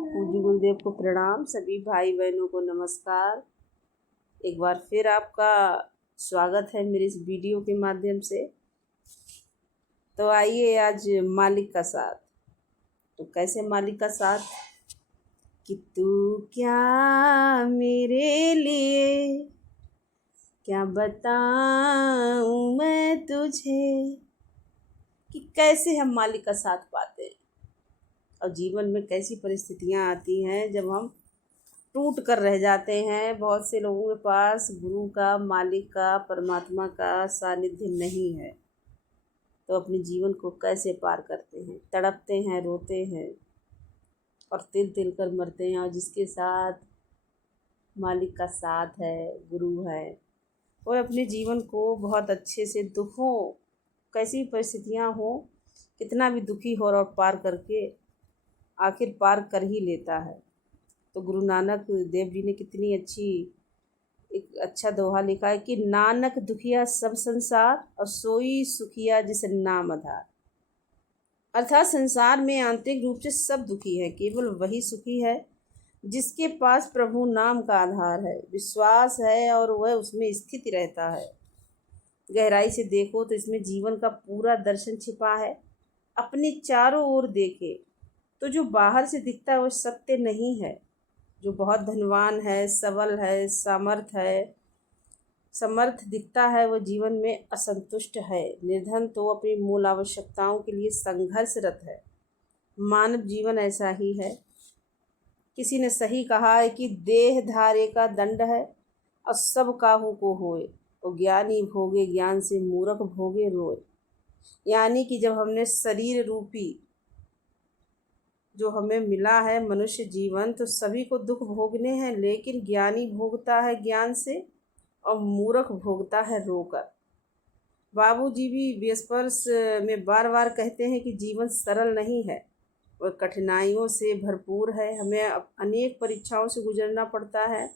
पूज्य गुरुदेव को प्रणाम। सभी भाई बहनों को नमस्कार। एक बार फिर आपका स्वागत है मेरे इस वीडियो के माध्यम से। तो आइए आज मालिक का साथ। तो कैसे मालिक का साथ कि तू क्या मेरे लिए क्या बताऊं मैं तुझे, कि कैसे हम मालिक का साथ पाते हैं और जीवन में कैसी परिस्थितियां आती हैं जब हम टूट कर रह जाते हैं। बहुत से लोगों के पास गुरु का, मालिक का, परमात्मा का सानिध्य नहीं है, तो अपने जीवन को कैसे पार करते हैं, तड़पते हैं, रोते हैं और तिल तिल कर मरते हैं। और जिसके साथ मालिक का साथ है, गुरु है, वो अपने जीवन को बहुत अच्छे से दुखों, कैसी परिस्थितियां हो, कितना भी दुखी हो और पार करके आखिर पार कर ही लेता है। तो गुरु नानक देव जी ने कितनी एक अच्छा दोहा लिखा है कि नानक दुखिया सब संसार और सोई सुखिया जिस नाम आधार। अर्थात संसार में आंतरिक रूप से सब दुखी है, केवल वही सुखी है जिसके पास प्रभु नाम का आधार है, विश्वास है और वह उसमें स्थित रहता है। गहराई से देखो तो इसमें जीवन का पूरा दर्शन छिपा है। अपने चारों ओर देखे तो जो बाहर से दिखता है वह सत्य नहीं है। जो बहुत धनवान है, सबल है, समर्थ दिखता है, वह जीवन में असंतुष्ट है। निर्धन तो अपनी मूल आवश्यकताओं के लिए संघर्षरत है। मानव जीवन ऐसा ही है। किसी ने सही कहा है कि देह धारे का दंड है और सब काहू को होए, और ज्ञानी भोगे ज्ञान से मूर्ख भोगे रोए। यानी कि जब हमने शरीर रूपी जो हमें मिला है मनुष्य जीवन, तो सभी को दुख भोगने हैं, लेकिन ज्ञानी भोगता है ज्ञान से और मूर्ख भोगता है रोकर। बाबूजी भी व्यासपर्श में बार बार कहते हैं कि जीवन सरल नहीं है, वह कठिनाइयों से भरपूर है। हमें अनेक परीक्षाओं से गुजरना पड़ता है।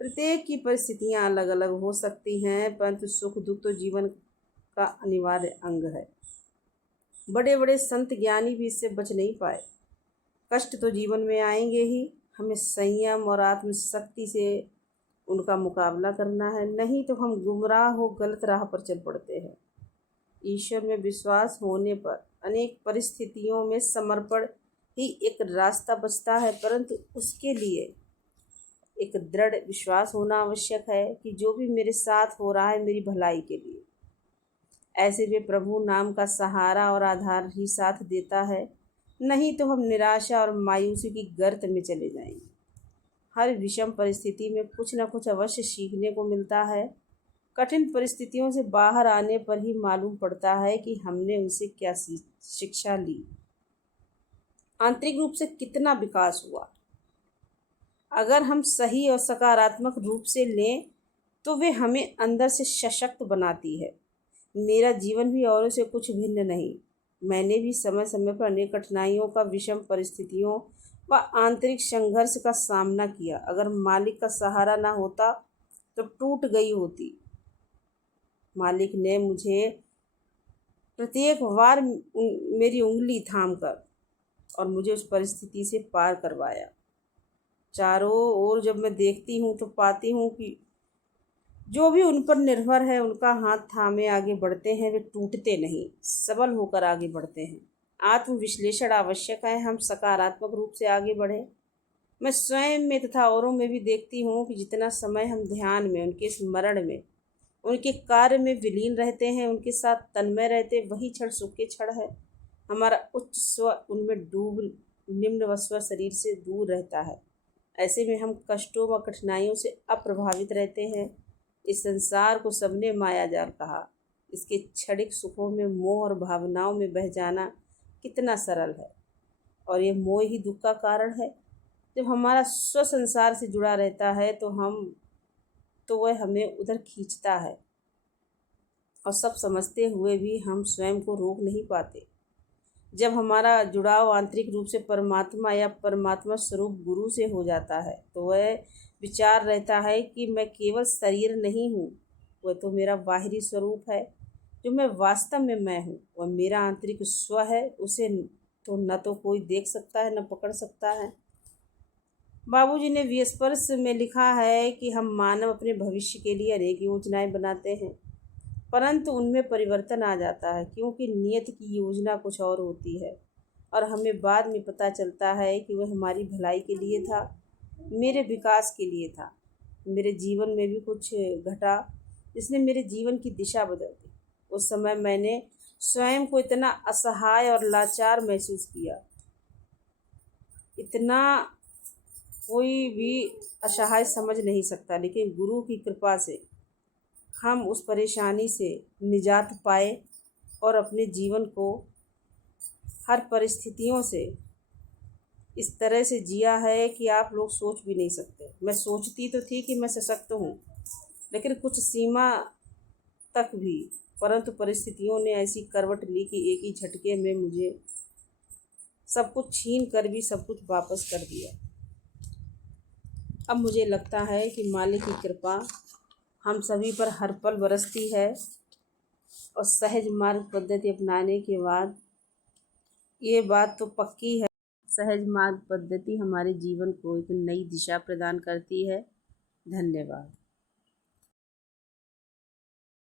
प्रत्येक की परिस्थितियां अलग अलग हो सकती हैं, परंतु सुख दुख तो जीवन का अनिवार्य अंग है। बड़े बड़े संत ज्ञानी भी इससे बच नहीं पाए। कष्ट तो जीवन में आएंगे ही, हमें संयम और आत्मशक्ति से उनका मुकाबला करना है, नहीं तो हम गुमराह हो गलत राह पर चल पड़ते हैं। ईश्वर में विश्वास होने पर अनेक परिस्थितियों में समर्पण ही एक रास्ता बचता है, परंतु उसके लिए एक दृढ़ विश्वास होना आवश्यक है कि जो भी मेरे साथ हो रहा है मेरी भलाई के लिए। ऐसे में प्रभु नाम का सहारा और आधार ही साथ देता है, नहीं तो हम निराशा और मायूसी की गर्त में चले जाएंगे। हर विषम परिस्थिति में कुछ न कुछ अवश्य सीखने को मिलता है। कठिन परिस्थितियों से बाहर आने पर ही मालूम पड़ता है कि हमने उनसे क्या शिक्षा ली, आंतरिक रूप से कितना विकास हुआ। अगर हम सही और सकारात्मक रूप से लें तो वे हमें अंदर से सशक्त बनाती है। मेरा जीवन भी औरों से कुछ भिन्न नहीं। मैंने भी समय समय पर अनेक कठिनाइयों का, विषम परिस्थितियों व आंतरिक संघर्ष का सामना किया। अगर मालिक का सहारा ना होता तो टूट गई होती। मालिक ने मुझे प्रत्येक बार मेरी उंगली थामकर और मुझे उस परिस्थिति से पार करवाया। चारों ओर जब मैं देखती हूँ तो पाती हूँ कि जो भी उन पर निर्भर है, उनका हाथ थामे आगे बढ़ते हैं, वे टूटते नहीं, सबल होकर आगे बढ़ते हैं। आत्मविश्लेषण आवश्यक है, हम सकारात्मक रूप से आगे बढ़ें। मैं स्वयं में तथा औरों में भी देखती हूँ कि जितना समय हम ध्यान में, उनके स्मरण में, उनके कार्य में विलीन रहते हैं, उनके साथ तन्मय रहते, वही क्षण सुख के क्षण है। हमारा उच्च स्व उनमें डूब निम्न व स्व शरीर से दूर रहता है। ऐसे में हम कष्टों व कठिनाइयों से अप्रभावित रहते हैं। इस संसार को सबने मायाजाल कहा। इसके क्षणिक सुखों में मोह और भावनाओं में बह जाना कितना सरल है, और ये मोह ही दुख का कारण है। जब हमारा स्व संसार से जुड़ा रहता है तो वह हमें उधर खींचता है, और सब समझते हुए भी हम स्वयं को रोक नहीं पाते। जब हमारा जुड़ाव आंतरिक रूप से परमात्मा या परमात्मा स्वरूप गुरु से हो जाता है, तो वह विचार रहता है कि मैं केवल शरीर नहीं हूँ, वह तो मेरा बाहरी स्वरूप है। जो मैं वास्तव में मैं हूँ, वह मेरा आंतरिक स्व है। उसे तो न तो कोई देख सकता है, न पकड़ सकता है। बाबूजी ने विस्पर्श में लिखा है कि हम मानव अपने भविष्य के लिए अनेक योजनाएं बनाते हैं, परंतु उनमें परिवर्तन आ जाता है क्योंकि नियत की योजना कुछ और होती है और हमें बाद में पता चलता है कि वह हमारी भलाई के लिए था, मेरे विकास के लिए था। मेरे जीवन में भी कुछ घटा जिसने मेरे जीवन की दिशा बदल दी। उस समय मैंने स्वयं को इतना असहाय और लाचार महसूस किया, इतना कोई भी असहाय समझ नहीं सकता, लेकिन गुरु की कृपा से हम उस परेशानी से निजात पाए और अपने जीवन को हर परिस्थितियों से इस तरह से जिया है कि आप लोग सोच भी नहीं सकते। मैं सोचती तो थी कि मैं सशक्त हूँ, लेकिन कुछ सीमा तक भी, परंतु परिस्थितियों ने ऐसी करवट ली कि एक ही झटके में मुझे सब कुछ छीन कर भी सब कुछ वापस कर दिया। अब मुझे लगता है कि मालिक की कृपा हम सभी पर हर पल बरसती है और सहज मार्ग पद्धति अपनाने के बाद ये बात तो पक्की है, सहज मार्ग पद्धति हमारे जीवन को एक नई दिशा प्रदान करती है। धन्यवाद।